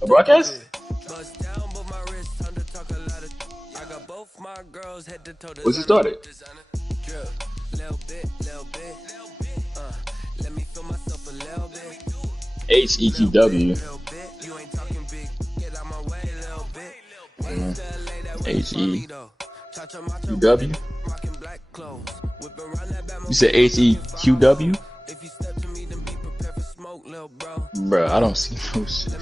A broadcast? What's it started? HEQW. HEQW? You said HEQW? Bruh, I don't see no shit.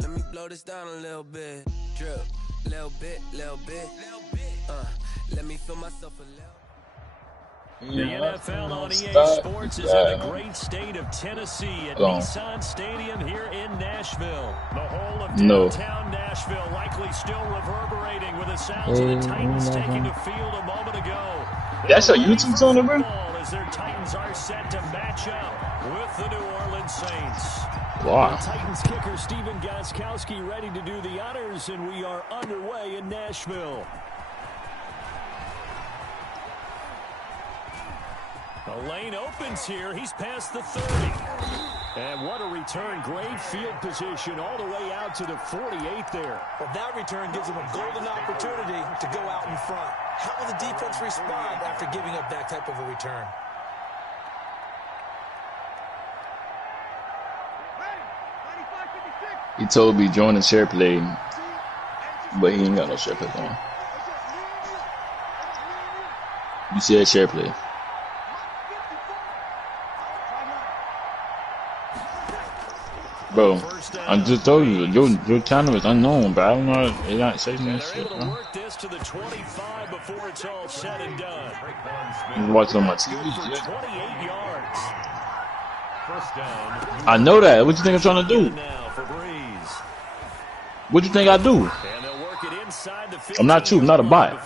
Let me blow this down a little bit. Drip, little bit. Let me feel myself a little. The NFL on EA Sports is in the great state of Tennessee at Nissan Stadium here in Nashville. The whole of downtown Nashville likely still reverberating with the sounds of the Titans taking the field a moment ago. That's a YouTube channel, bro? As their Titans are set to match up with the New Orleans Saints. Wow. The Titans kicker Stephen Gostkowski ready to do the honors, and we are underway in Nashville. The lane opens here. He's past the 30. And what a return. Great field position all the way out to the 48 there. Well, that return gives him a golden opportunity to go out in front. How will the defense respond after giving up that type of a return? He told me join the share play, but he ain't got no share play on. You said share play. Bro, I just told you, your channel is unknown, bro. I don't know, they're not saying that shit, bro. Work this to the 25 before it's all said and done. I'm watching on my TV. 28 yards. I know that. What you think I'm trying to do? What you think I do? I'm not you. I'm not a bot.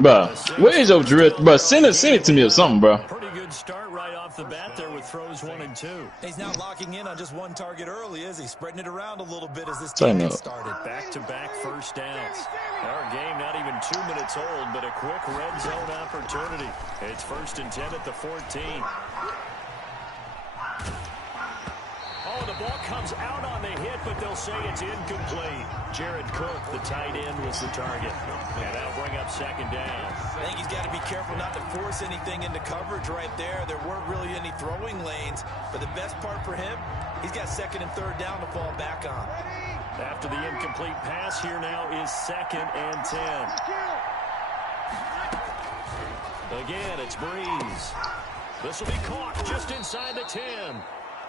Bro, where is your drift? Bro, send it to me or something, bro. Pretty good start right off the bat there with throws 1 and 2. He's not locking in on just one target early, is he? Spreading it around a little bit as this game gets started. Back-to-back first downs. Our game not even 2 minutes old, but a quick red zone opportunity. It's 1st and 10 at the 14. Oh, the ball comes out on the hit, but they'll say it's incomplete. Jared Cook, the tight end, was the target. And that'll bring up 2nd down. I think he's got to be careful not to force anything into coverage right there. There weren't really any throwing lanes, but the best part for him, he's got 2nd and 3rd down to fall back on. After the incomplete pass, here now is 2nd and 10. Again, it's Breeze. This will be caught just inside the 10.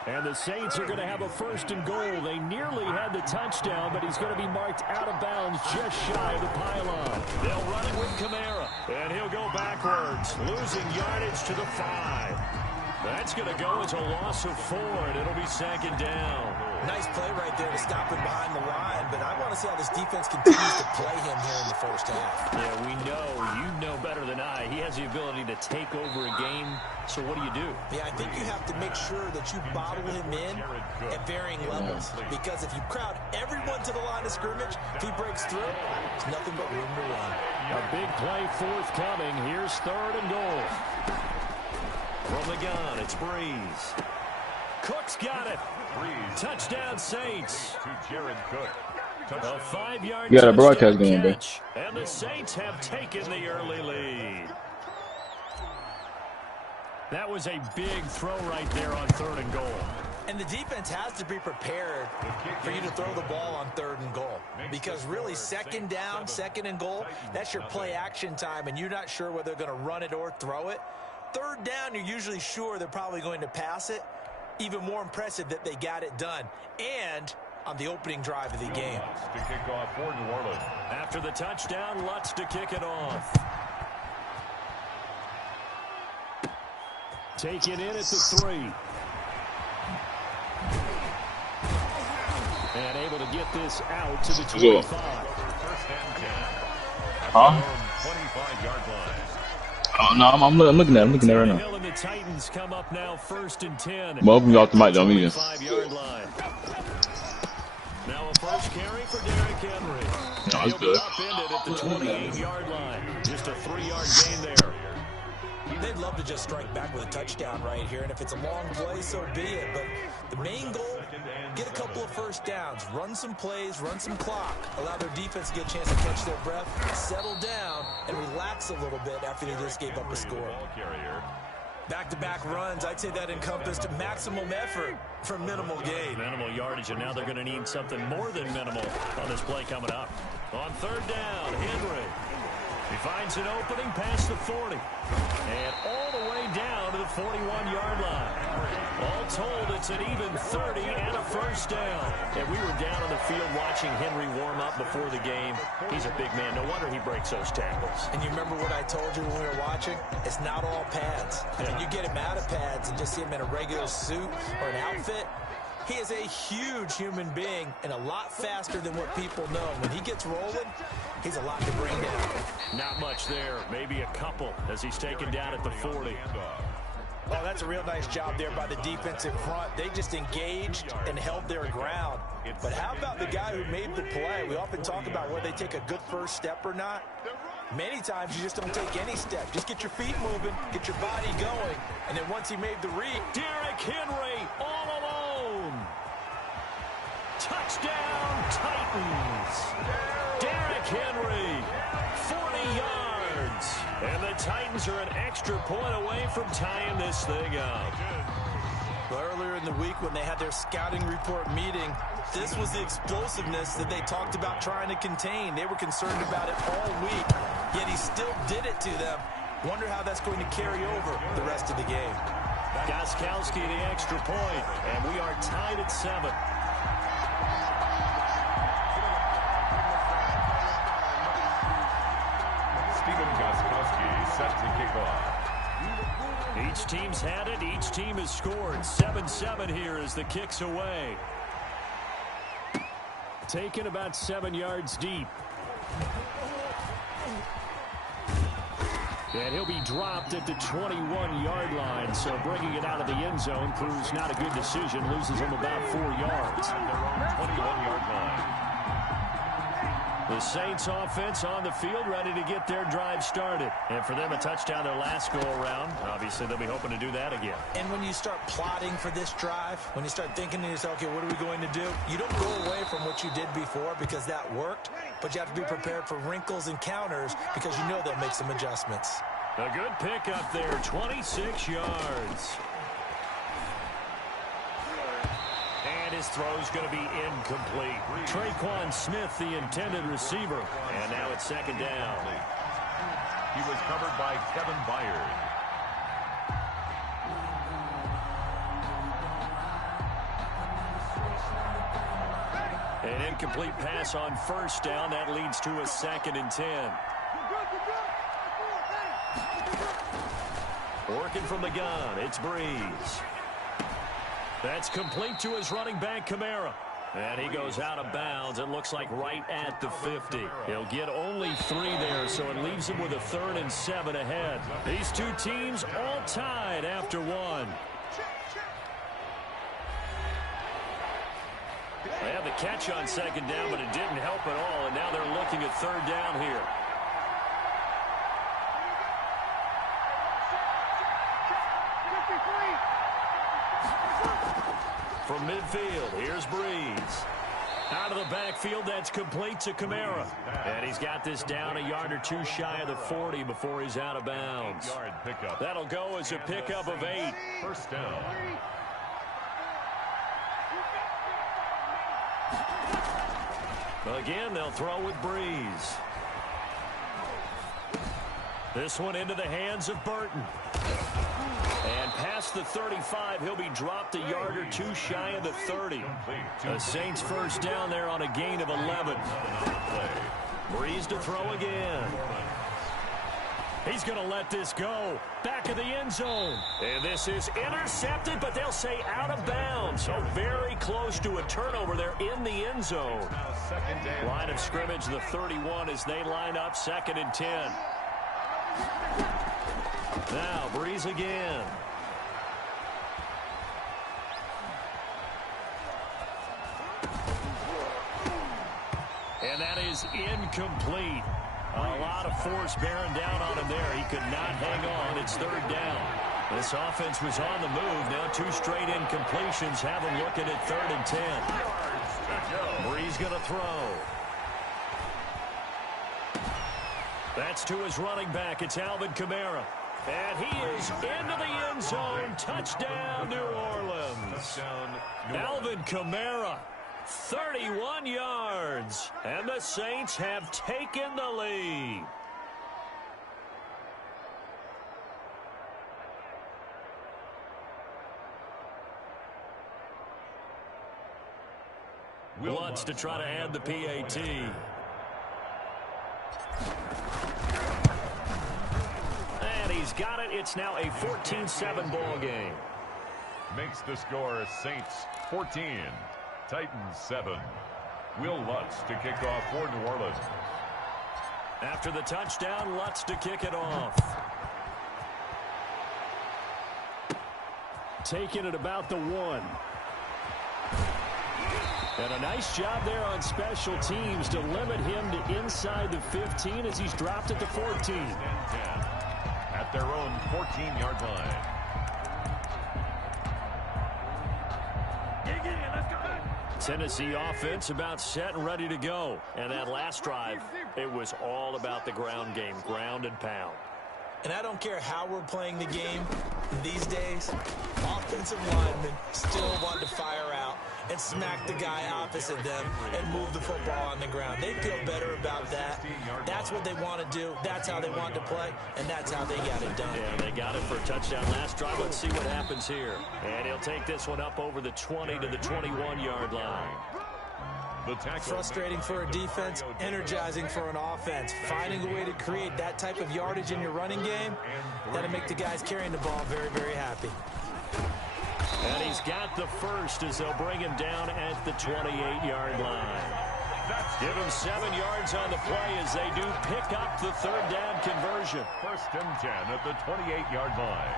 And the Saints are going to have a 1st and goal. They nearly had the touchdown, but he's going to be marked out of bounds just shy of the pylon. They'll run it with Kamara, and he'll go backwards, losing yardage to the 5. That's going to go as a loss of 4, and it'll be 2nd down. Nice play right there to stop him behind the line, but I want to see how this defense continues to play him here in the 1st half. Yeah, we know. You know better than I. He has the ability to take over a game. So what do? Yeah, I think you have to make sure that you bottle him in at varying levels. Because if you crowd everyone to the line of scrimmage, if he breaks through, there's nothing but room to run. A big play forthcoming. Here's 3rd and goal. From the gun, it's Breeze. Cook's got it. Touchdown Saints. A 5-yard you got a broadcast going, bro. And the Saints have taken the early lead. That was a big throw right there on 3rd and goal. And the defense has to be prepared for you to throw the ball on 3rd and goal. Because really, 2nd down, 2nd and goal, that's your play action time, and you're not sure whether they're going to run it or throw it. 3rd down, you're usually sure they're probably going to pass it. Even more impressive that they got it done. And on the opening drive of the game. To kick off for New Orleans. After the touchdown, Lutz to kick it off. Take it in at the 3. And able to get this out to the 25. Huh? 25-yard line. Oh, no, I'm looking at it right now. The Titans come up now 1st and 10. Well, open you off the mic, don't you? 5-yard line. Now a first carry for Derrick Henry. No, it's good. Upended at the 28-yard line. Just a 3-yard gain there. They'd love to just strike back with a touchdown right here, and if it's a long play, so be it. But The main goal, get a couple of first downs, run some plays, run some clock, allow their defense to get a chance to catch their breath, settle down, and relax a little bit after they just gave up a score. Back-to-back runs, I'd say that encompassed maximum effort for minimal gain. Minimal yardage, and now they're going to need something more than minimal on this play coming up. On third down, Henry. He finds an opening past the 40. And all the way down to the 41-yard line. All told, it's an even 30 and a first down. And we were down on the field watching Henry warm up before the game. He's a big man. No wonder he breaks those tackles. And you remember what I told you when we were watching? It's not all pads. I mean, you get him out of pads and just see him in a regular suit or an outfit. He is a huge human being and a lot faster than what people know. When he gets rolling, he's a lot to bring down. Not much there. Maybe a couple as he's taken down at the 40. Oh, that's a real nice job there by the defensive front. They just engaged and held their ground. But how about the guy who made the play? We often talk about whether they take a good first step or not. Many times you just don't take any step. Just get your feet moving, get your body going, and then once he made the read. Derrick Henry all alone. Touchdown, Titans. Derrick Henry, 40 yards. And the Titans are an extra point away from tying this thing up. Well, earlier in the week when they had their scouting report meeting, this was the explosiveness that they talked about trying to contain. They were concerned about it all week, yet he still did it to them. Wonder how that's going to carry over the rest of the game. Gostkowski the extra point, and we are tied at 7. Set to kick off. Each team's had it. Each team has scored. 7-7 here as the kick's away. Taken about 7 yards deep. And he'll be dropped at the 21-yard line. So bringing it out of the end zone proves not a good decision. Loses him about 4 yards. Their own 21-yard line. The Saints offense on the field ready to get their drive started. And for them, a touchdown their last go-around. Obviously, they'll be hoping to do that again. And when you start plotting for this drive, when you start thinking to yourself, okay, what are we going to do? You don't go away from what you did before because that worked, but you have to be prepared for wrinkles and counters because you know they'll make some adjustments. A good pickup there, 26 yards. And his throw's going to be incomplete. Traquan Smith, the intended receiver. And now it's second down. He was covered by Kevin Byard. An incomplete pass on first down. That leads to a 2nd and 10. Working from the gun, it's Breeze. That's complete to his running back, Kamara. And he goes out of bounds. It looks like right at the 50. He'll get only 3 there, so it leaves him with a 3rd and 7 ahead. These two teams all tied after 1. They had the catch on second down, but it didn't help at all, and now they're looking at 3rd down here. From midfield, here's Breeze. Out of the backfield, that's complete to Kamara. And he's got this down a yard or 2 shy of the 40 before he's out of bounds. That'll go as a pickup of 8. First down. Again, they'll throw with Breeze. This one into the hands of Burton. And past the 35, he'll be dropped a yard or 2 shy of the 30. The Saints first down there on a gain of 11. Breeze to throw again. He's going to let this go. Back of the end zone. And this is intercepted, but they'll say out of bounds. So very close to a turnover there in the end zone. Line of scrimmage, the 31 as they line up 2nd and 10. Now, Breeze again. And that is incomplete. A lot of force bearing down on him there. He could not hang on. It's 3rd down. This offense was on the move. Now 2 straight incompletions have them looking at 3rd and 10. Brees going to throw. That's to his running back. It's Alvin Kamara. And he is into the end zone. Touchdown, New Orleans. Alvin Kamara, 31 yards. And the Saints have taken the lead. Wants to try to add the PAT. And he's got it. It's now a 14-7 ball game. Makes the score Saints 14, Titans 7. Will Lutz to kick off for New Orleans. After the touchdown, Lutz to kick it off. Taking it about the 1. And a nice job there on special teams to limit him to inside the 15 as he's dropped at the 14. At their own 14-yard line. Tennessee offense about set and ready to go. And that last drive, it was all about the ground game, ground and pound. And I don't care how we're playing the game these days, offensive linemen still want to fire out and smack the guy opposite them and move the football on the ground. They feel better about that. That's what they want to do. That's how they want to play, and that's how they got it done. Yeah, they got it for a touchdown last drive. Let's see what happens here. And he'll take this one up over the 20 to the 21-yard line. Frustrating for a defense, energizing for an offense. Finding a way to create that type of yardage in your running game, that'll make the guys carrying the ball very, very happy. And he's got the first as they'll bring him down at the 28-yard line. Give him 7 yards on the play as they do pick up the 3rd down conversion. 1st and 10 at the 28-yard line.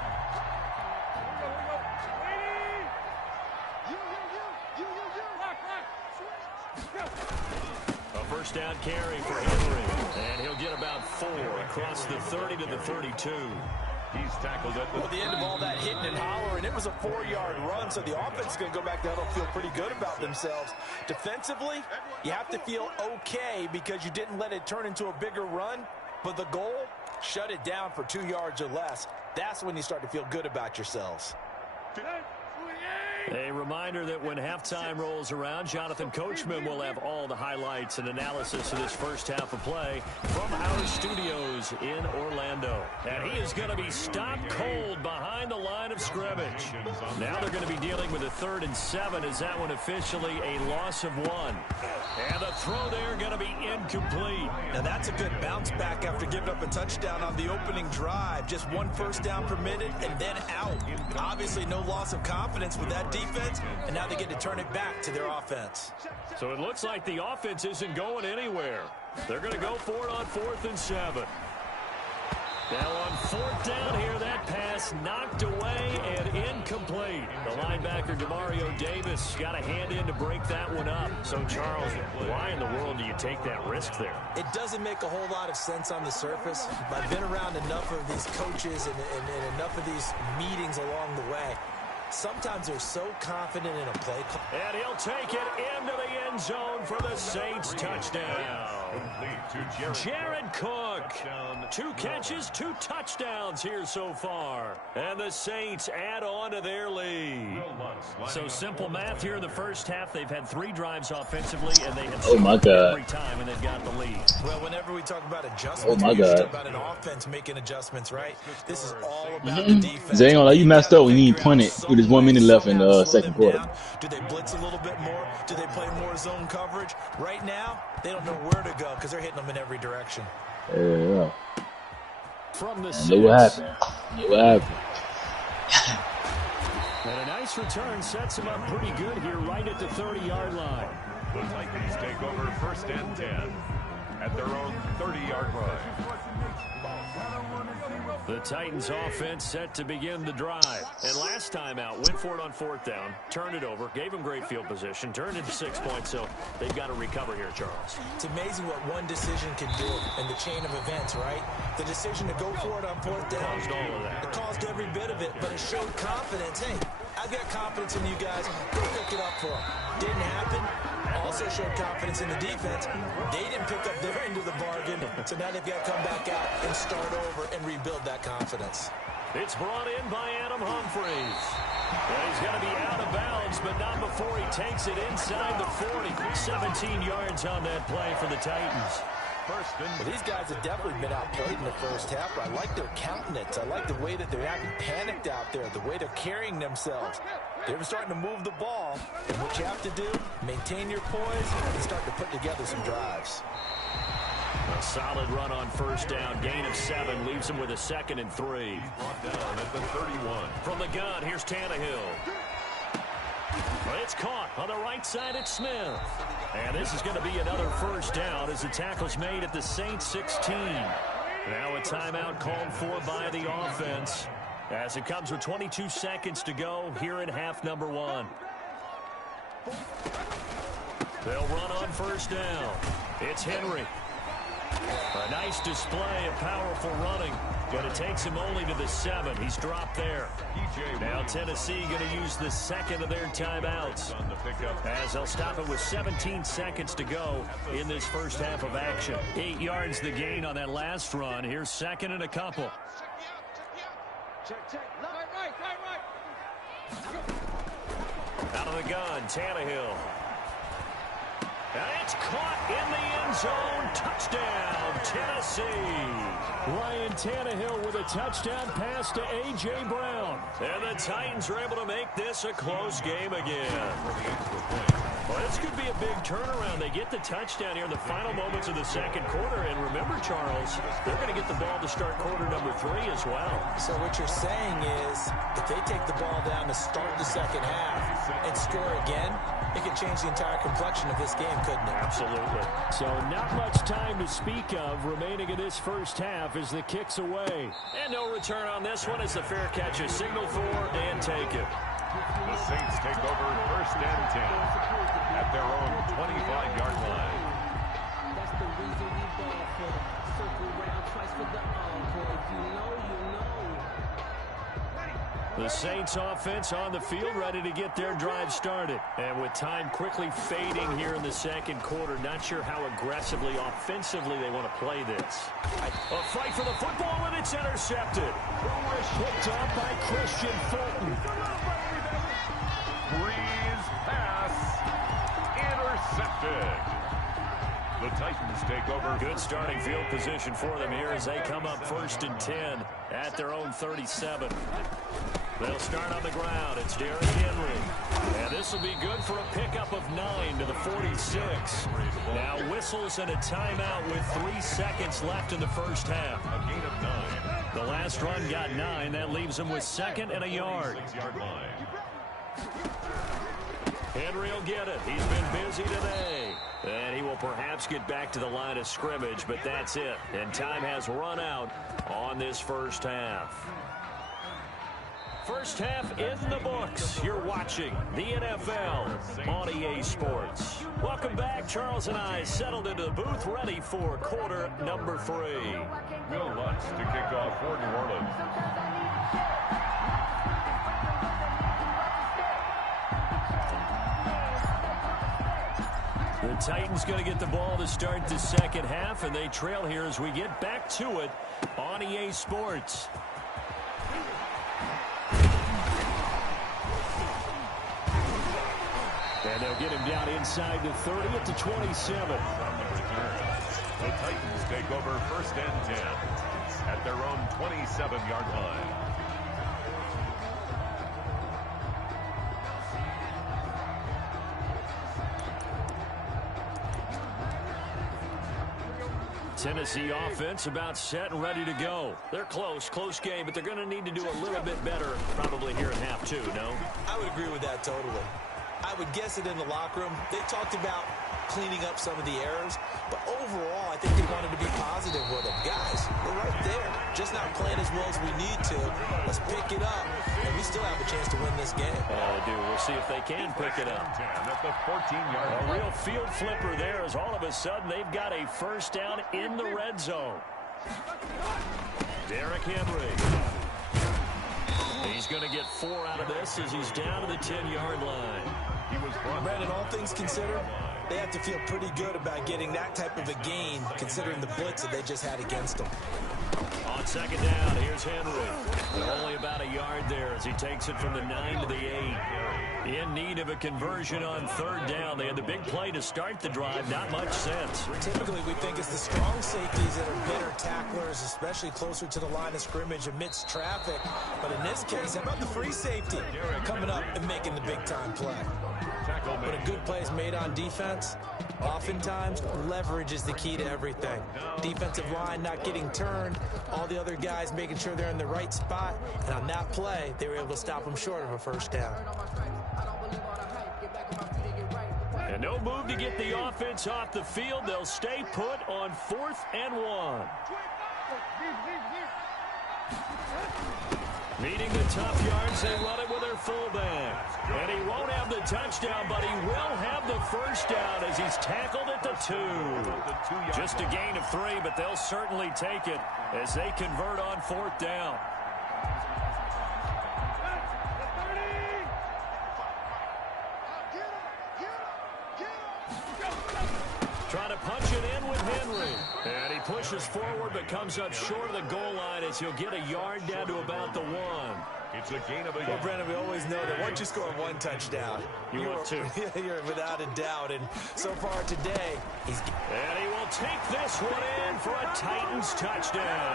A 1st down carry for Henry. And he'll get about 4 across the 30 to the 32. He's tackled at the end of all that hitting and hollering. It was a 4-yard run, so the offense is going to go back down and feel pretty good about themselves. Defensively, you have to feel okay because you didn't let it turn into a bigger run. But the goal, shut it down for 2 yards or less. That's when you start to feel good about yourselves. A reminder that when halftime rolls around, Jonathan Coachman will have all the highlights and analysis of this first half of play from our studios in Orlando. And he is going to be stopped cold behind the line of scrimmage. Now they're going to be dealing with a 3rd and 7 as that one officially a loss of 1. And the throw there going to be incomplete. Now that's a good bounce back after giving up a touchdown on the opening drive. Just 1 first down permitted and then out. Obviously no loss of confidence with that defense, and now they get to turn it back to their offense. So it looks like the offense isn't going anywhere. They're going to go for it on 4th and 7. Now on 4th down here, that pass knocked away and incomplete. The linebacker, Demario Davis, got a hand in to break that one up. So, Charles, why in the world do you take that risk there? It doesn't make a whole lot of sense on the surface. I've been around enough of these coaches and enough of these meetings along the way. Sometimes they're so confident in a play. And he'll take it into the end zone for the Saints touchdown. Jared Cook. 2 catches, 2 touchdowns here so far. And the Saints add on to their lead. So simple math here in the first half. They've had 3 drives offensively, and they have scored every time, and they've got the lead. Well, whenever we talk about adjustments, we talk about an offense making adjustments, right? This is all about the defense. Zay ain't gonna let you messed up when you punt it with just 1 minute left in the 2nd quarter. Do they blitz a little bit more? Do they play more zone coverage? Right now, they don't know where to go because they're hitting them in every direction. Yeah. From the Look what happened. Look what happened. And a nice return sets him up pretty good here right at the 30-yard line. The Titans take over 1st and 10 at their own 30-yard line. The Titans offense set to begin the drive. And last time out, went for it on 4th down, turned it over, gave them great field position, turned it to 6 points, so they've got to recover here, Charles. It's amazing what one decision can do in the chain of events, right? The decision to go for it on 4th down. Caused all of that. It caused every bit of it, but it showed confidence. Hey, I've got confidence in you guys. Go pick it up for them. Didn't happen. Also showed confidence in the defense. They didn't pick up their end of the bargain, so now they've got to come back out and start over and rebuild that confidence. It's brought in by Adam Humphries. And he's going to be out of bounds, but not before he takes it inside the 40. 17 yards on that play for the Titans. Well, these guys have definitely been outplayed in the first half, but I like their countenance. I like the way that they're acting panicked out there, the way they're carrying themselves. They're starting to move the ball, and what you have to do, maintain your poise and start to put together some drives. A solid run on 1st down, gain of 7, leaves him with a 2nd and 3. He's brought down at the 31. From the gun, here's Tannehill. It's caught on the right side at Smith. And this is going to be another 1st down as the tackle's made at the Saints 16. Now a timeout called for by the offense as it comes with 22 seconds to go here in half number 1. They'll run on 1st down. It's Henry. A nice display of powerful running, but it takes him only to the 7. He's dropped there. Now Tennessee going to use the 2nd of their timeouts as they'll stop it with 17 seconds to go in this first half of action. 8 yards the gain on that last run. Here's 2nd and a couple. Out of the gun, Tannehill. And it's caught in the end zone. Touchdown, Tennessee. Ryan Tannehill with a touchdown pass to A.J. Brown. And the Titans are able to make this a close game again. Well, this could be a big turnaround. They get the touchdown here in the final moments of the 2nd quarter. And remember, Charles, they're going to get the ball to start quarter number 3 as well. So what you're saying is if they take the ball down to start the 2nd half and score again, it could change the entire complexion of this game, couldn't it? Absolutely. So not much time to speak of remaining in this first half as the kick's away. And no return on this one as the fair catch is signaled for and taken. The Saints take over 1st and 10 at their own 25-yard line. That's the reason we ball for the circle round twice for the encore. If you know, you know. The Saints offense on the field ready to get their drive started. And with time quickly fading here in the 2nd quarter, not sure how aggressively, offensively they want to play this. A fight for the football, and it's intercepted. Picked up by Christian Fulton. Breeze pass intercepted. The Titans take over. Good starting field position for them here as they come up 1st and 10 at their own 37. They'll start on the ground. It's Derrick Henry. And this will be good for a pickup of 9 to the 46. Now whistles and a timeout with 3 seconds left in the first half. A gain of 9. The last run got 9. That leaves them with 2nd and a yard. 6-yard line. Henry will get it. He's been busy today. And he will perhaps get back to the line of scrimmage, but that's it. And time has run out on this first half. First half in the books. You're watching the NFL on EA Sports. Welcome back. Charles and I settled into the booth, ready for quarter number 3. Will Lutz to kick off for New Orleans. The Titans going to get the ball to start the 2nd half, and they trail here as we get back to it on EA Sports. And they'll get him down inside the 30 at the 27. The Titans take over 1st and 10 at their own 27-yard line. Tennessee offense about set and ready to go. They're close game, but they're going to need to do a little bit better probably here in half 2, no? I would agree with that totally. I would guess it in the locker room. They talked about cleaning up some of the errors, but overall, I think they wanted to be positive with them. Guys, we're right there, just not playing as well as we need to. Let's pick it up, and we still have a chance to win this game. I do. We'll see if they can pick it up. At the 14-yard A line. real field flipper there as all of a sudden they've got a first down in the red zone. Derrick Henry. He's going to get 4 out of this as he's down to the 10-yard line. He was brought Brandon, all things considered, they have to feel pretty good about getting that type of a gain, considering the blitz that they just had against them. On second down, here's Henry. Only about a yard there as he takes it from the 9 to the 8. In need of a conversion on third down. They had the big play to start the drive. Not much sense. Typically, we think it's the strong safeties that are better tacklers, especially closer to the line of scrimmage amidst traffic. But in this case, how about the free safety coming up and making the big-time play? When a good play is made on defense, oftentimes leverage is the key to everything. Defensive line not getting turned, all the other guys making sure they're in the right spot, and on that play, they were able to stop them short of a first down. And no move to get the offense off the field. They'll stay put on 4th and 1. Needing the tough yards, they run it with their fullback. And he won't have the touchdown, but he will have the first down as he's tackled at the 2. Just a gain of 3, but they'll certainly take it as they convert on 4th down. Trying to punch it in with Henry. And he pushes forward but comes up short of the goal line as he'll get a yard down to about the 1. It's a gain of a Well, yard. Brandon, we always know that once you score 1 touchdown, You want two. you're without a doubt. And so far today, he's... And he will take this one in for a Titans touchdown.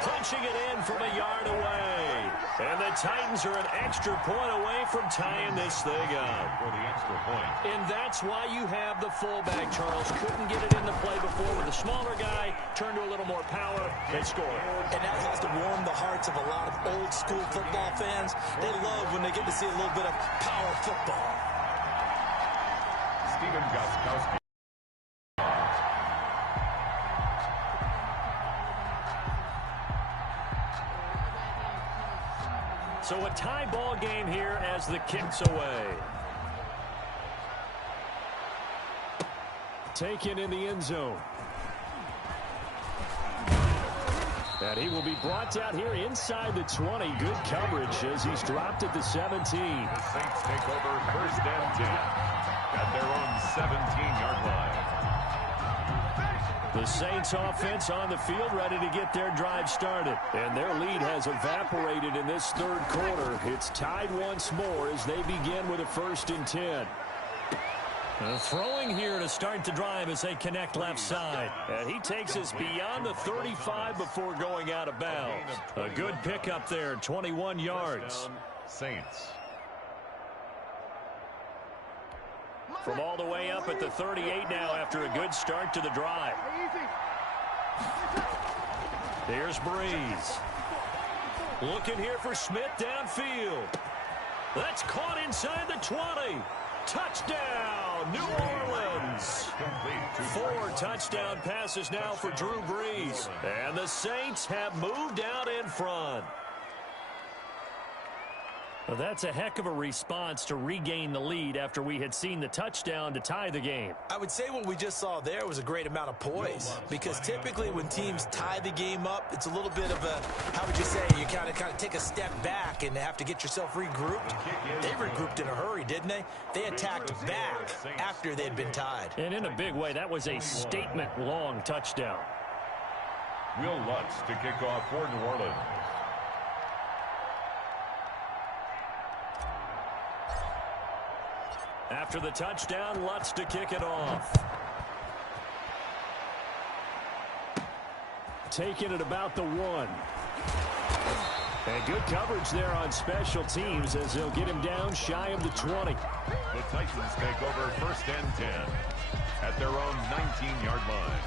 Punching it in from a yard away. And the Titans are an extra point away from tying this thing up. For the extra point. And that's why you have the fullback, Charles. Couldn't get it into play before with a smaller guy. Turned to a little more power. They score. And that has to warm the hearts of a lot of old-school football fans. They love when they get to see a little bit of power football. Steven Gostkowski. So a tie ball game here as the kick's away. Taken in the end zone. And he will be brought down here inside the 20. Good coverage as he's dropped at the 17. The Saints take over 1st and 10 at their own 17-yard line. The Saints offense on the field ready to get their drive started. And their lead has evaporated in this third quarter. It's tied once more as they begin with a 1st and 10. Throwing here to start the drive as they connect left side. And he takes us beyond the 35 before going out of bounds. A good pickup there, 21 yards. Saints. From all the way up at the 38 now after a good start to the drive. Here's Breeze. Looking here for Smith downfield. That's caught inside the 20. Touchdown, New Orleans. 4 touchdown passes now for Drew Brees. And the Saints have moved out in front. Well, that's a heck of a response to regain the lead after we had seen the touchdown to tie the game. I would say what we just saw there was a great amount of poise, because typically when teams tie the game up, it's a little bit of a, how would you say, you kind of take a step back and have to get yourself regrouped. They regrouped in a hurry, didn't they? They attacked back after they had been tied. And in a big way, that was a statement-long touchdown. Will Lutz to kick off for New Orleans. After the touchdown, Lutz to kick it off. Taking it about the 1. And good coverage there on special teams as they'll get him down shy of the 20. The Titans take over 1st and 10 at their own 19-yard line.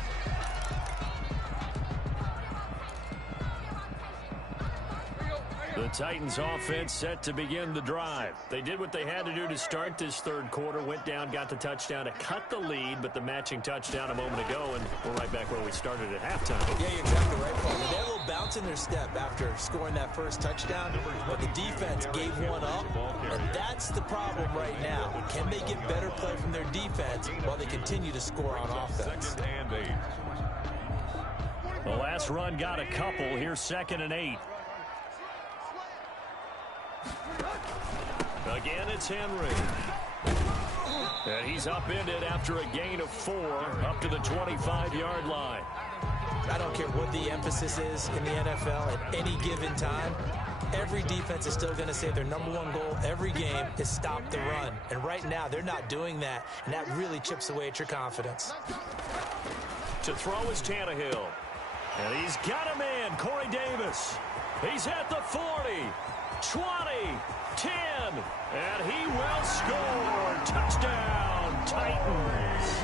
The Titans offense set to begin the drive. They did what they had to do to start this third quarter, went down, got the touchdown to cut the lead, but the matching touchdown a moment ago, and we're right back where we started at halftime. Yeah, you're exactly right, Paul. They had a little bounce in their step after scoring that first touchdown, but the defense gave one up, and that's the problem right now. Can they get better play from their defense while they continue to score on offense? 2nd and 8. The last run got a couple. Here's 2nd and 8. Again, it's Henry. And he's upended after a gain of 4 up to the 25-yard line. I don't care what the emphasis is in the NFL at any given time. Every defense is still going to say their number one goal every game is stop the run. And right now, they're not doing that, and that really chips away at your confidence. To throw is Tannehill. And he's got a man, Corey Davis. He's at the 40, 20, 10, and he will score. Touchdown, Titans.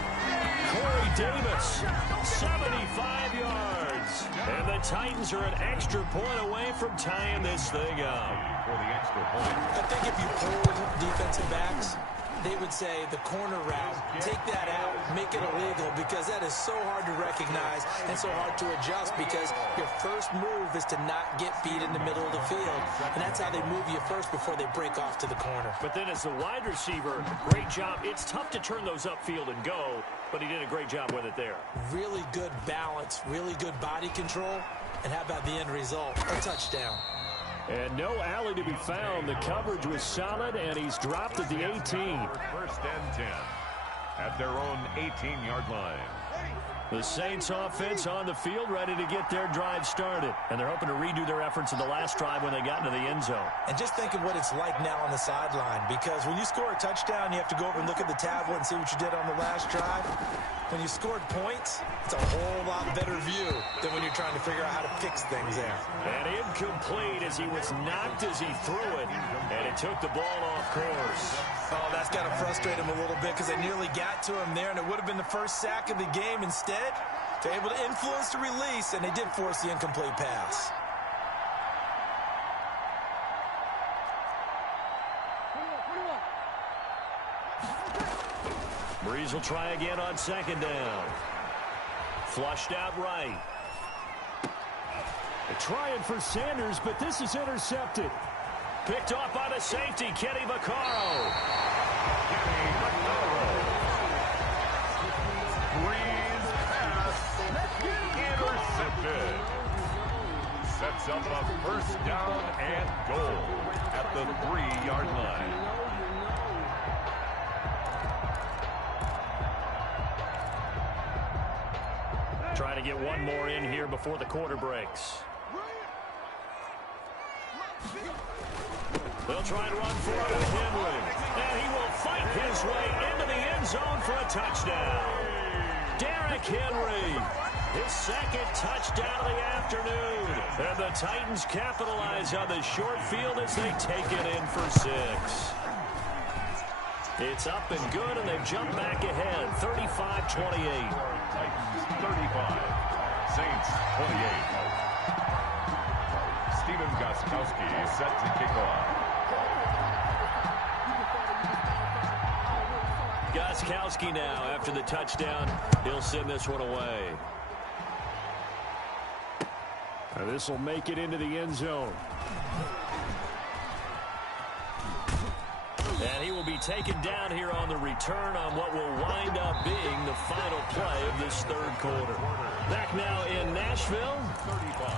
Corey Davis, 75 yards. And the Titans are an extra point away from tying this thing up. For the extra point. I think if you pulled defensive backs, they would say the corner route, take that out, make it illegal, because that is so hard to recognize and so hard to adjust, because your first move is to not get beat in the middle of the field, and that's how they move you first before they break off to the corner. But then as the wide receiver, great job. It's tough to turn those upfield and go, but he did a great job with it there. Really good balance, really good body control, and how about the end result? A touchdown. And no alley to be found. The coverage was solid, and he's dropped at the 18. 1st and 10 at their own 18-yard line. The Saints offense on the field, ready to get their drive started. And they're hoping to redo their efforts in the last drive when they got into the end zone. And just think of what it's like now on the sideline, because when you score a touchdown, you have to go over and look at the tablet and see what you did on the last drive. When you scored points, it's a whole lot better view than when you're trying to figure out how to fix things there. And incomplete as he was knocked as he threw it, and it took the ball off course. Oh, that's got to frustrate him a little bit, because they nearly got to him there, and it would have been the first sack of the game. Instead, they're able to influence the release, and they did force the incomplete pass. Breeze will try again on 2nd down. Flushed out right. They're trying for Sanders, but this is intercepted. Picked off by the safety, Kenny Vaccaro. Kenny Vaccaro. Breeze pass. Intercepted. Sets up a 1st down and goal at the 3-yard line. Trying to get one more in here before the quarter breaks. They'll try and run for it with Henry. And he will fight his way into the end zone for a touchdown. Derrick Henry, his 2nd touchdown of the afternoon. And the Titans capitalize on the short field as they take it in for 6. It's up and good, and they've jumped back ahead, 35-28. Titans 35, Saints 28. Stephen Gostkowski is set to kick off. Gostkowski now, after the touchdown, he'll send this one away. And this will make it into the end zone. And he will be taken down here on the return on what will wind up being the final play of this third quarter. Back now in Nashville,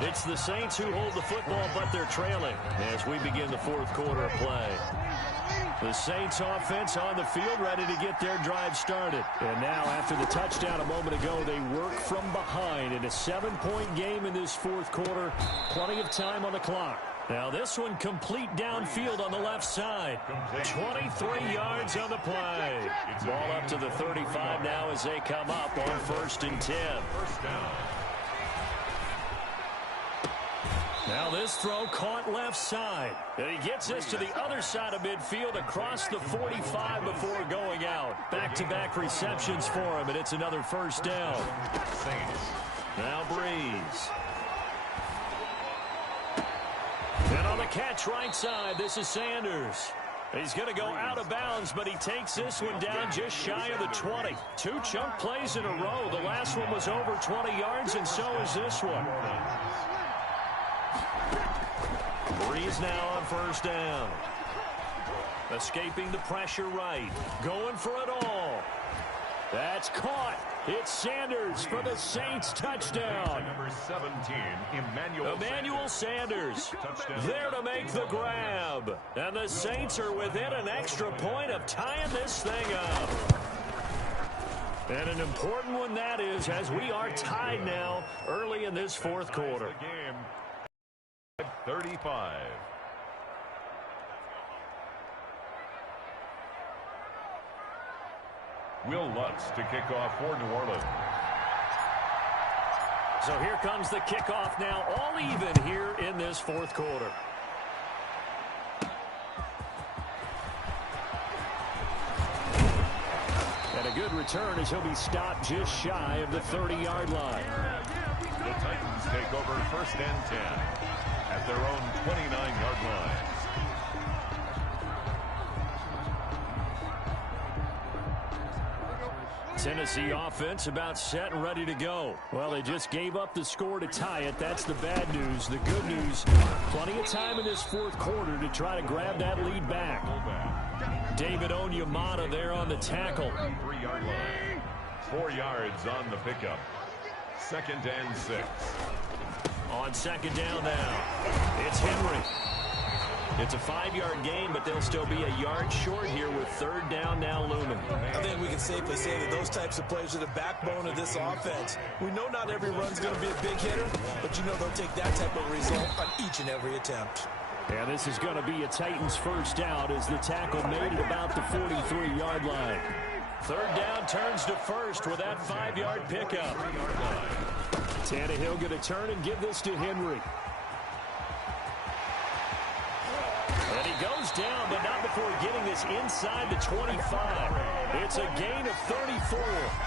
it's the Saints who hold the football, but they're trailing as we begin the fourth quarter of play. The Saints offense on the field, ready to get their drive started. And now, after the touchdown a moment ago, they work from behind in a 7-point game in this fourth quarter. Plenty of time on the clock. Now this one complete downfield on the left side. 23 yards on the play. Ball up to the 35 now as they come up on 1st and 10. First down. Now this throw caught left side. And he gets this to the other side of midfield across the 45 before going out. Back-to-back receptions for him, and it's another first down. Saints. Now Breeze. And On the catch right side, this is Sanders. He's going to go out of bounds, but he takes this one down just shy of the 20. 2 chunk plays in a row. The last one was over 20 yards, and so is this one. Breeze now on first down. Escaping the pressure right. Going for it all. That's caught. It's Sanders for the Saints touchdown. Number 17, Emmanuel Sanders. Touchdown. There to make the grab. And the Saints are within an extra point of tying this thing up. And an important one that is, as we are tied now early in this fourth quarter. Game 35. Will Lutz to kick off for New Orleans. So here comes the kickoff now, all even here in this fourth quarter. And a good return as he'll be stopped just shy of the 30-yard line. The Titans take over first and 10 at their own 29-yard line. Tennessee offense about set and ready to go. Well, they just gave up the score to tie it. That's the bad news. The good news, plenty of time in this fourth quarter to try to grab that lead back. David Onyemata there on the tackle. 3-yard line. 4 yards on the pickup. 2nd and 6. On second down now, it's Henry. It's a 5-yard gain, but they'll still be a yard short here with third down now looming. I think we can safely say that those types of plays are the backbone of this offense. We know not every run's going to be a big hitter, but you know they'll take that type of result on each and every attempt. And this is going to be a Titans first out as the tackle made it about the 43-yard line. Third down turns to first with that 5-yard pickup. Tannehill going to turn and give this to Henry. And he goes down, but not before getting this inside the 25. It's a gain of 34.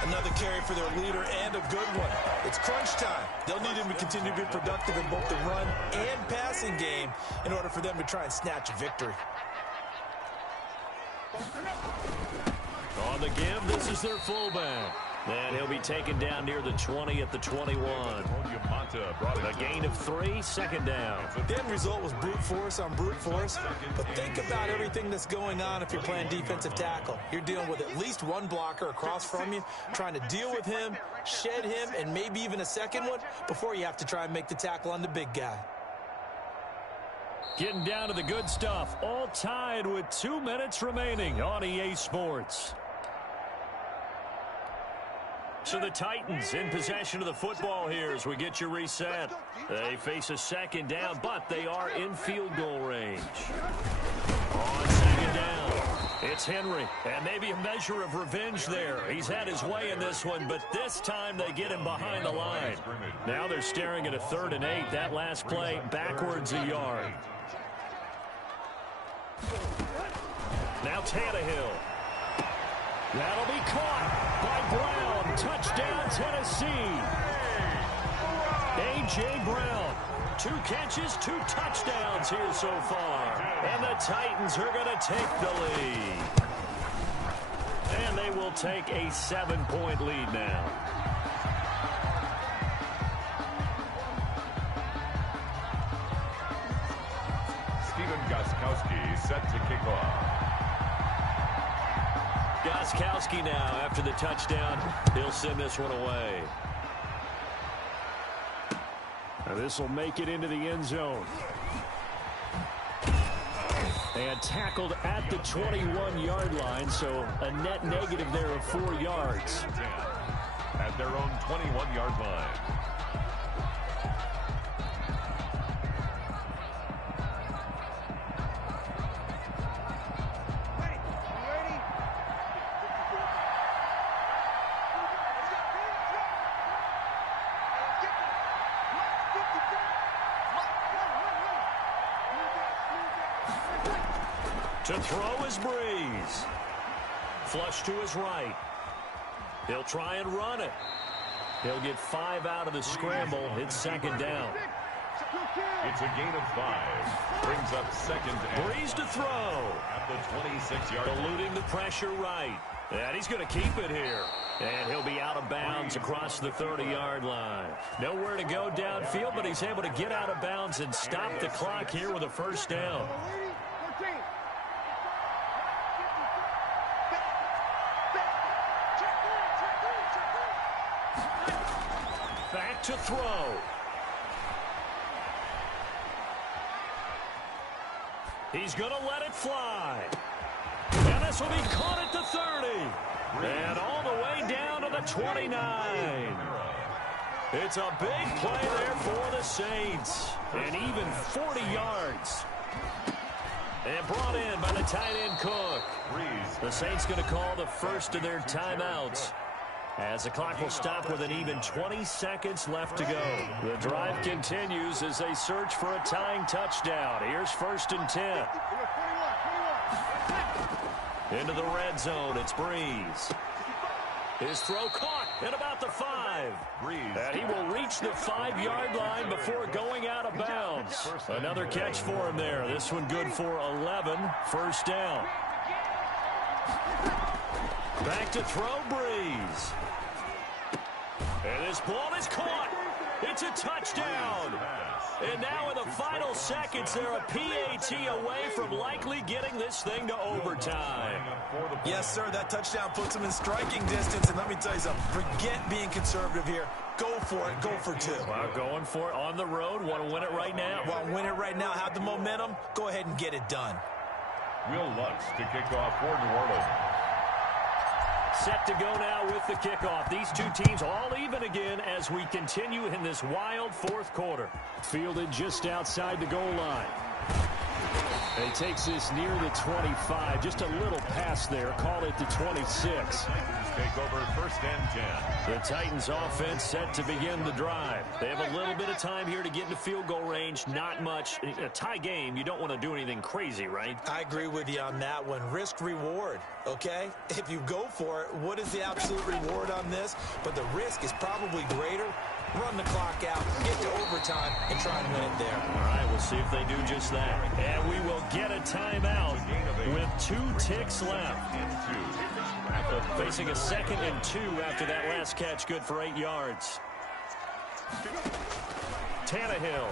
Another carry for their leader and a good one. It's crunch time. They'll need him to continue to be productive in both the run and passing game in order for them to try and snatch a victory. On the give, this is their fullback. And he'll be taken down near the 20 at the 21. A gain of 3, second down. The end result was brute force on brute force. But think about everything that's going on if you're playing defensive tackle. You're dealing with at least one blocker across from you, trying to deal with him, shed him, and maybe even a second one before you have to try and make the tackle on the big guy. Getting down to the good stuff. All tied with 2 minutes remaining on EA Sports. So the Titans in possession of the football here as we get you reset. They face a second down, but they are in field goal range. On second down, it's Henry. And maybe a measure of revenge there. He's had his way in this one, but this time they get him behind the line. Now they're staring at a 3rd and 8. That last play backwards a yard. Now Tannehill. That'll be caught by Brown. Touchdown, Tennessee. A.J. Brown. 2 catches, 2 touchdowns here so far. And the Titans are going to take the lead. And they will take a 7-point lead now. Stephen Gostkowski set to kick off. Gostkowski now, after the touchdown, he'll send this one away. Now this will make it into the end zone. And tackled at the 21-yard line, so a net negative there of 4 yards. At their own 21-yard line. To throw is Breeze. Flush to his right. He'll try and run it. He'll get 5 out of the scramble. It's second down. It's a gain of 5. Brings up second and Breeze to throw. at the 26-yard line. Eluding the pressure right. And he's going to keep it here. And he'll be out of bounds across the 30-yard line. Nowhere to go downfield, but he's able to get out of bounds and stop the clock here with a first down. Back to throw. He's going to let it fly. And this will be caught at the 30. And all the way down to the 29. It's a big play there for the Saints. And even 40 yards. And brought in by the tight end Cook. The Saints going to call the first of their timeouts, as the clock will stop with an even 20 seconds left to go. The drive continues as they search for a tying touchdown. Here's 1st and 10. Into the red zone, it's Breeze. His throw caught at about the 5. And he will reach the 5-yard line before going out of bounds. Another catch for him there. This one good for 11. First down. Back to throw, Breeze. And this ball is caught. It's a touchdown. And now in the final seconds, they're a PAT away from likely getting this thing to overtime. Yes, sir, that touchdown puts them in striking distance. And let me tell you something, forget being conservative here. Go for it. Go for 2. Well, going for it on the road. Want to win it right now. Want to win it right now. Have the momentum. Go ahead and get it done. Will Lutz to kick off for New Orleans. Set to go now with the kickoff. These two teams all even again as we continue in this wild fourth quarter. Fielded just outside the goal line. And he takes this near the 25. Just a little pass there. Call it the 26. Take over 1st and 10. The Titans offense set to begin the drive. They have a little bit of time here to get into field goal range. Not much. A tie game, you don't want to do anything crazy, right? I agree with you on that one. Risk reward, okay? If you go for it, what is the absolute reward on this? But the risk is probably greater. Run the clock out, get to overtime, and try and win it there. All right, we'll see if they do just that. And we will get a timeout with 2 ticks left. Facing a 2nd and 2 after that last catch, good for 8 yards. Tannehill.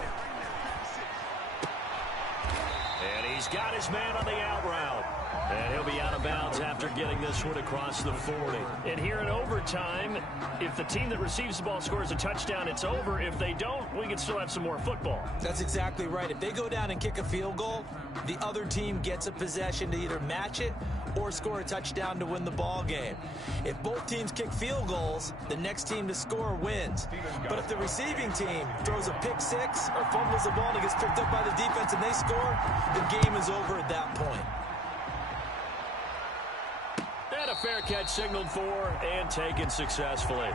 And he's got his man on the out route. And he'll be out of bounds after getting this one across the 40. And here in overtime, if the team that receives the ball scores a touchdown, it's over. If they don't, we can still have some more football. That's exactly right. If they go down and kick a field goal, the other team gets a possession to either match it or score a touchdown to win the ball game. If both teams kick field goals, the next team to score wins. But if the receiving team throws a pick 6 or fumbles the ball and it gets picked up by the defense and they score, the game is over at that point. And a fair catch signaled for and taken successfully.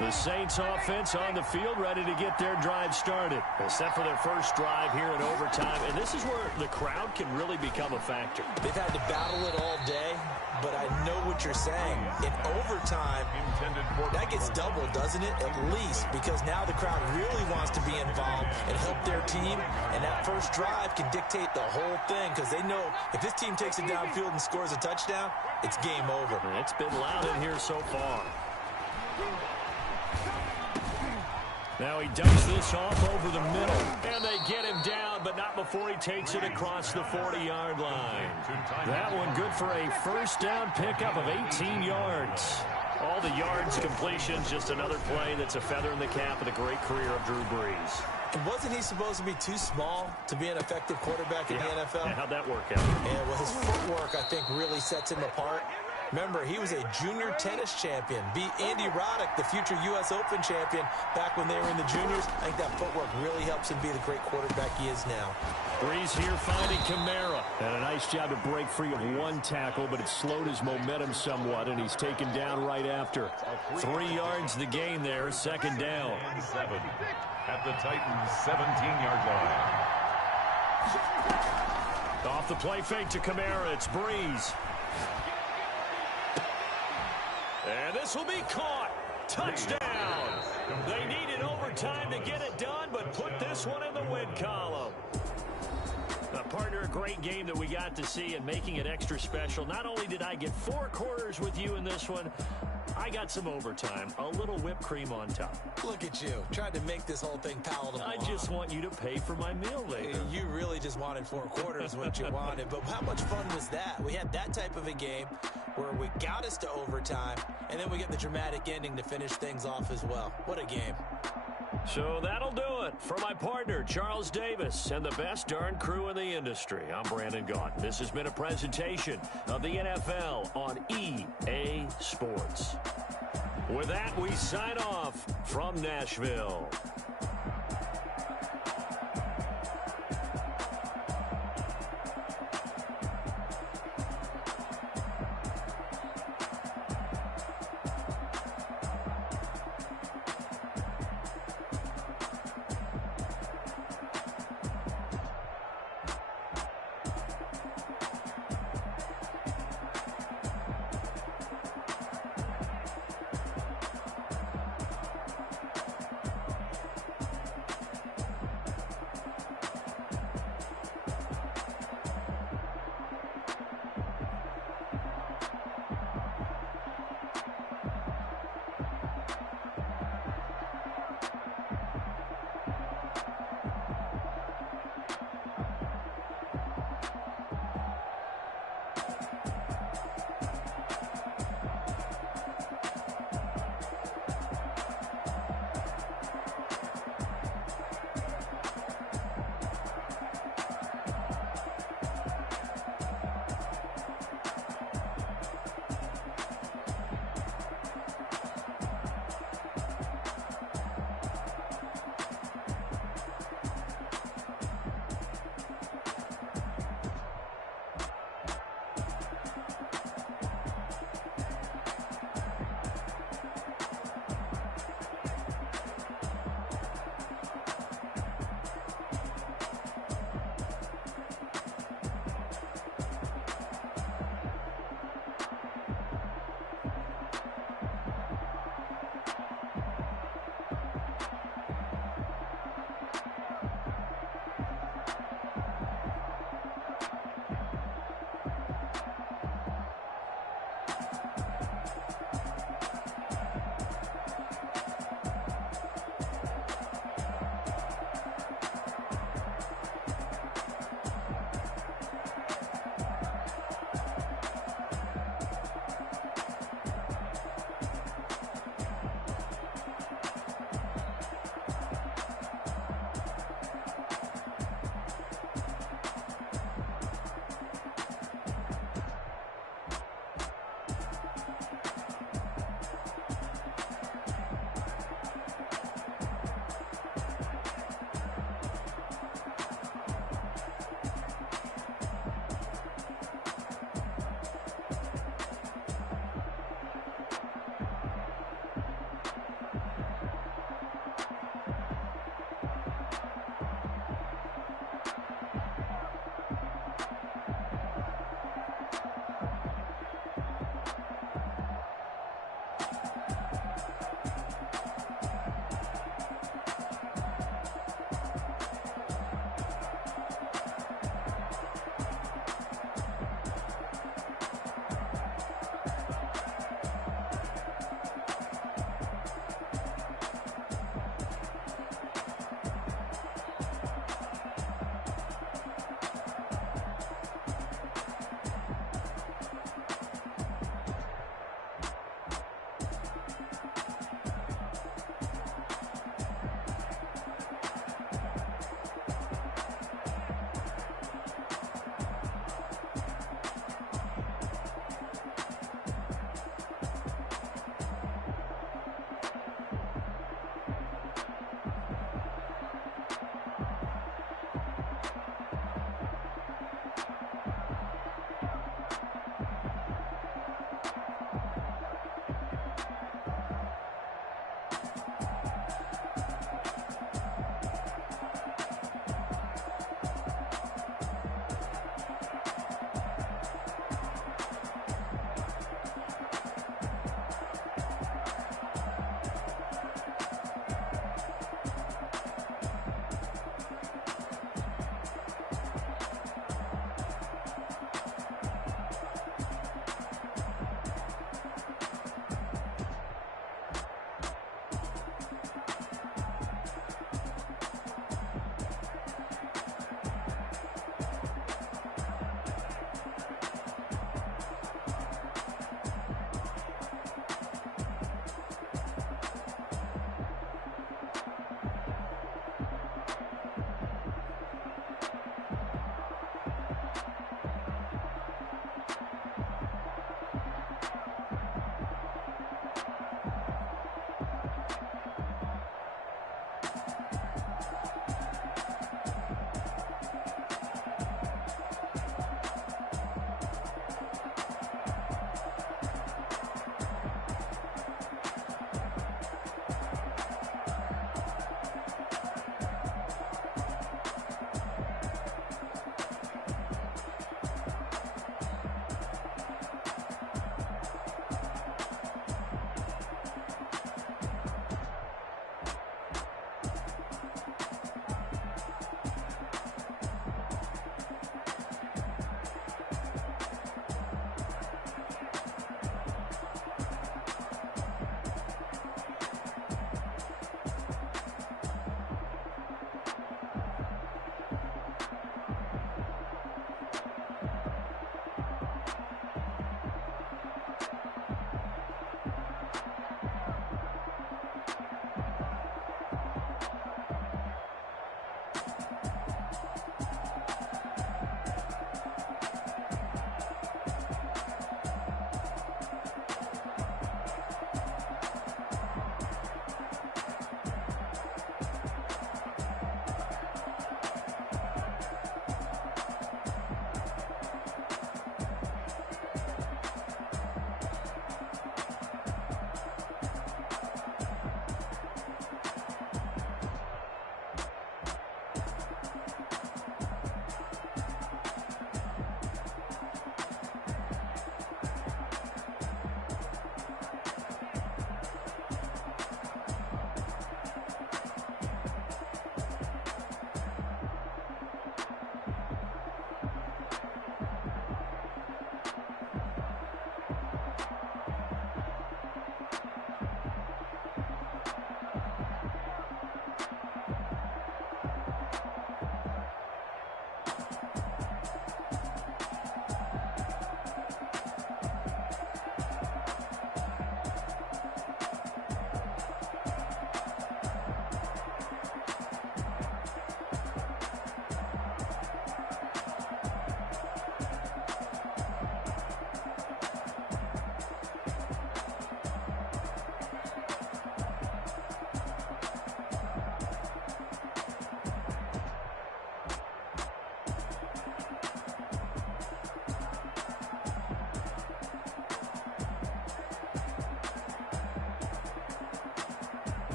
The Saints offense on the field, ready to get their drive started. They're set for their first drive here in overtime, and this is where the crowd can really become a factor. They've had to battle it all day, but I know what you're saying. In overtime, that gets doubled, doesn't it? At least, because now the crowd really wants to be involved and help their team, and that first drive can dictate the whole thing, because they know if this team takes it downfield and scores a touchdown, it's game over. It's been loud in here so far. Now he dumps this off over the middle, and they get him down, but not before he takes it across the 40-yard line. That one good for a first down pickup of 18 yards. All the yards, completions, just another play that's a feather in the cap of the great career of Drew Brees. And wasn't he supposed to be too small to be an effective quarterback in the NFL? Yeah, how'd that work out? And well, his footwork, I think, really sets him apart. Remember, he was a junior tennis champion, beat Andy Roddick, the future U.S. Open champion, back when they were in the juniors. I think that footwork really helps him be the great quarterback he is now. Brees here finding Kamara. And a nice job to break free of one tackle, but it slowed his momentum somewhat, and he's taken down right after. 3 yards the gain there, second down. 7 at the Titans' 17-yard line. Off the play fake to Kamara, it's Brees. And this will be caught. Touchdown. They needed overtime to get it done, but put this one in the win column. Partner, a great game that we got to see and making it extra special. Not only did I get 4 quarters with you in this one, I got some overtime, a little whipped cream on top. Look at you, trying to make this whole thing palatable. I just want you to pay for my meal later. You really just wanted 4 quarters, what you wanted. But how much fun was that? We had that type of a game where we got us to overtime, and then we get the dramatic ending to finish things off as well. What a game. So that'll do it for my partner, Charles Davis, and the best darn crew in the industry. I'm Brandon Gaudin. This has been a presentation of the NFL on EA Sports. With that, we sign off from Nashville.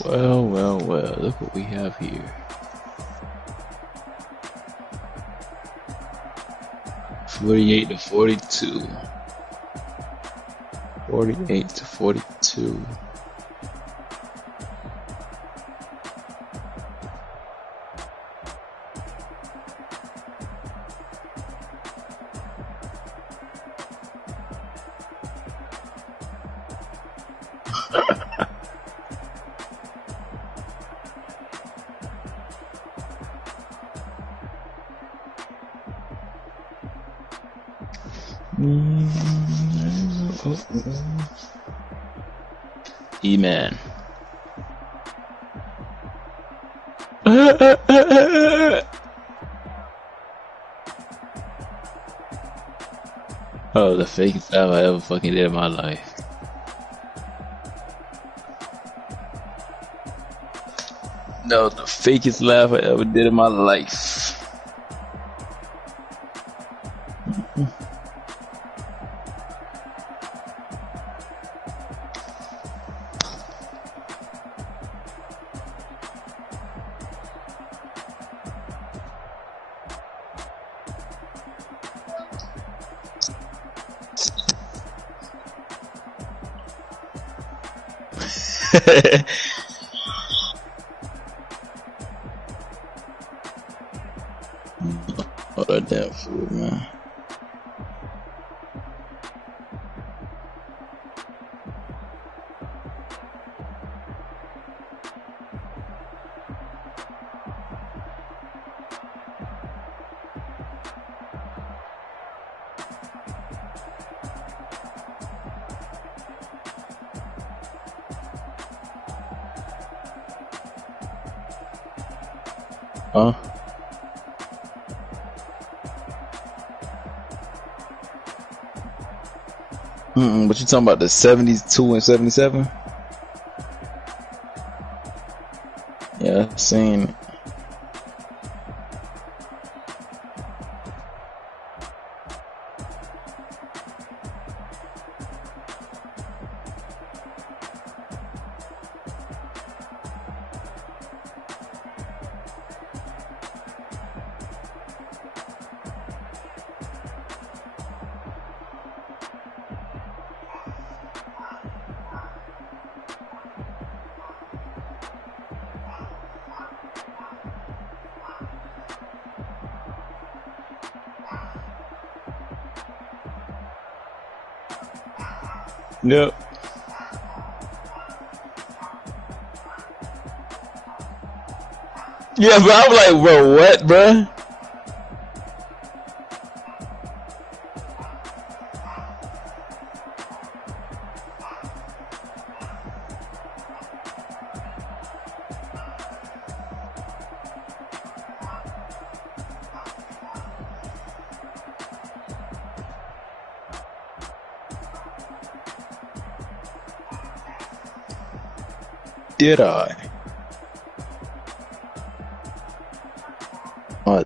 Well, well, well. Look what we have here. 48 to 42. 48 to 42. E-Man. Oh, the fakest laugh I ever fucking did in my life. No, the fakest laugh I ever did in my life. Oh, that damn fool, man. Huh? What you talking about? The 72 and 77? Yeah, I seen it. Yep. Yeah, but I'm like, bro, what, bro? Did I? Oh,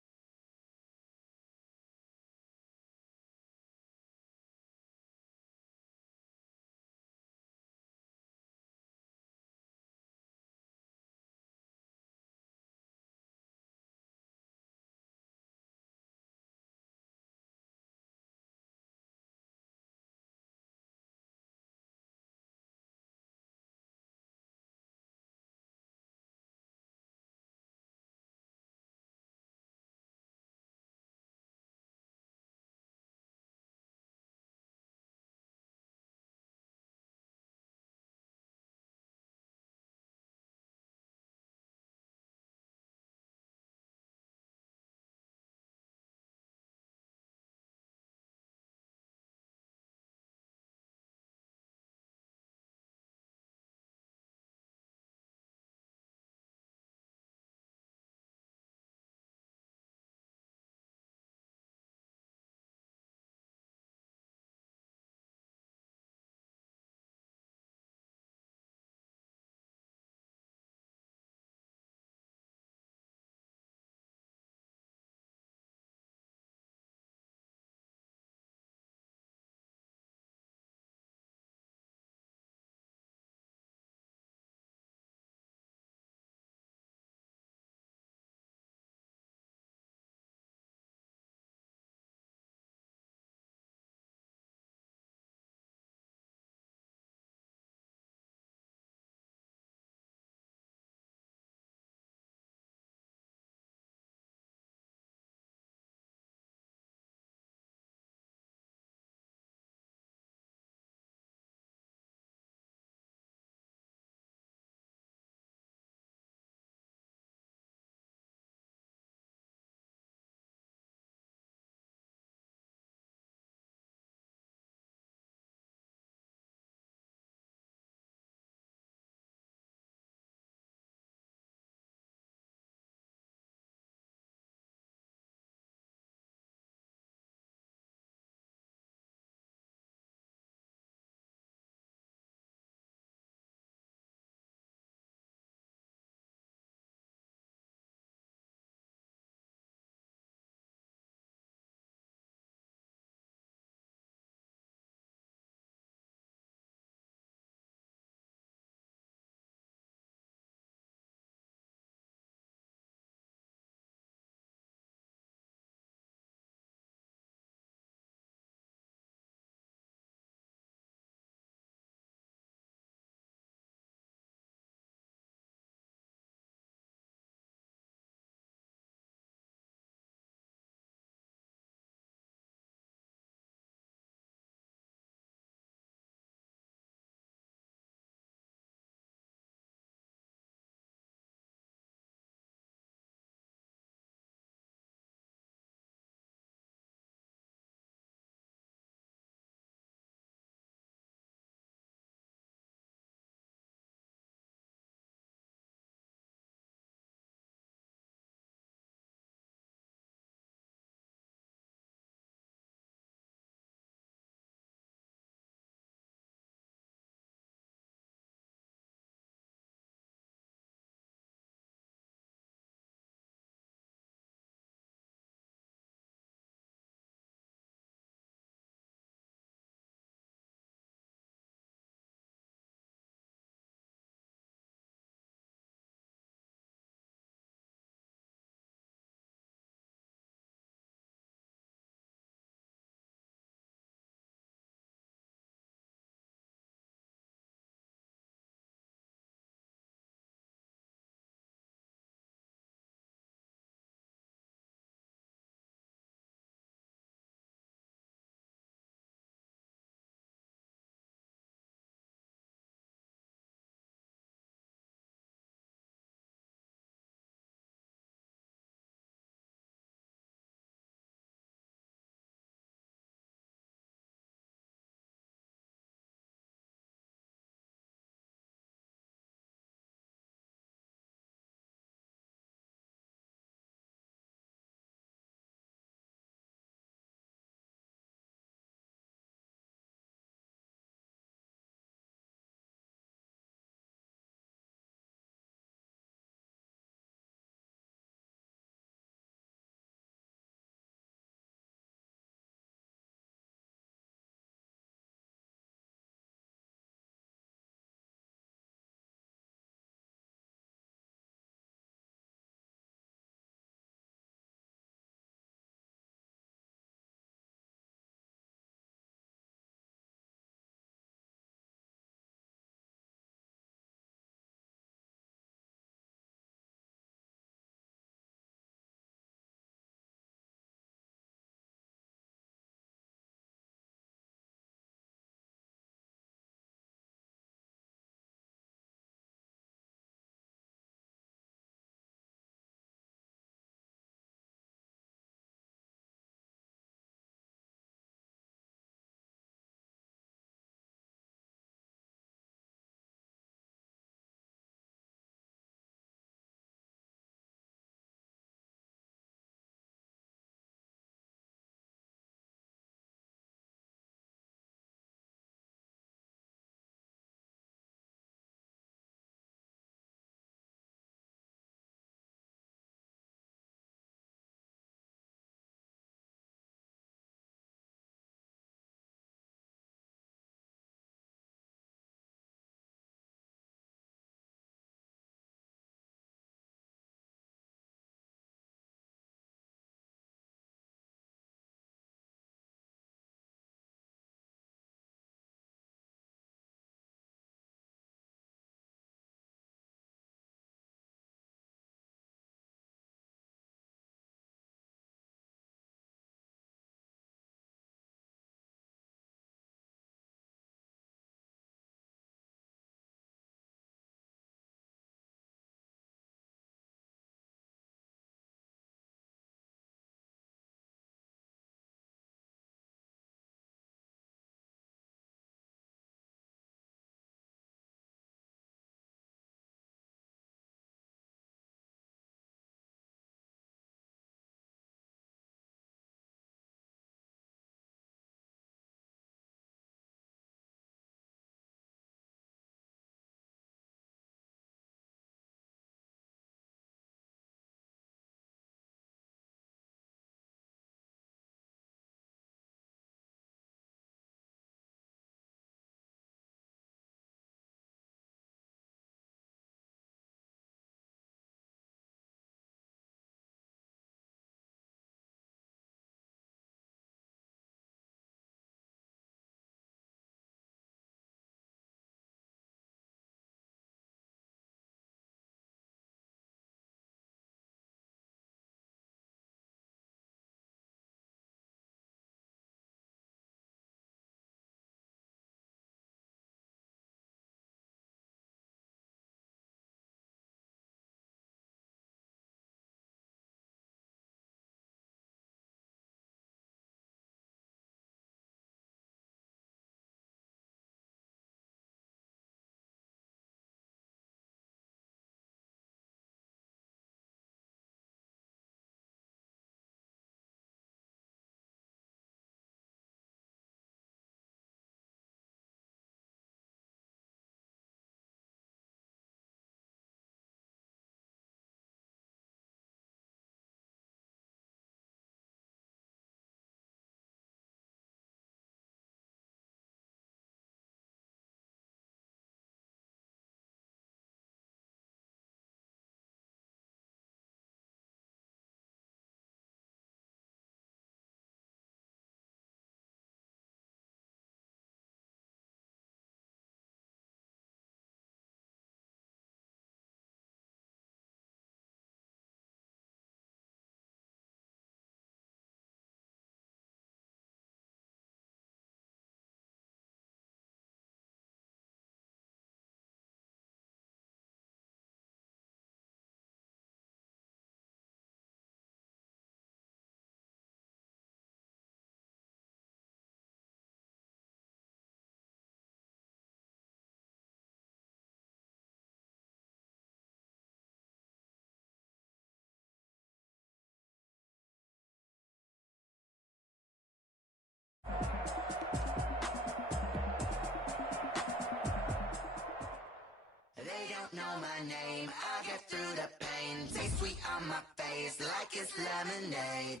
don't know my name. I get through the pain. Taste sweet on my face like it's lemonade.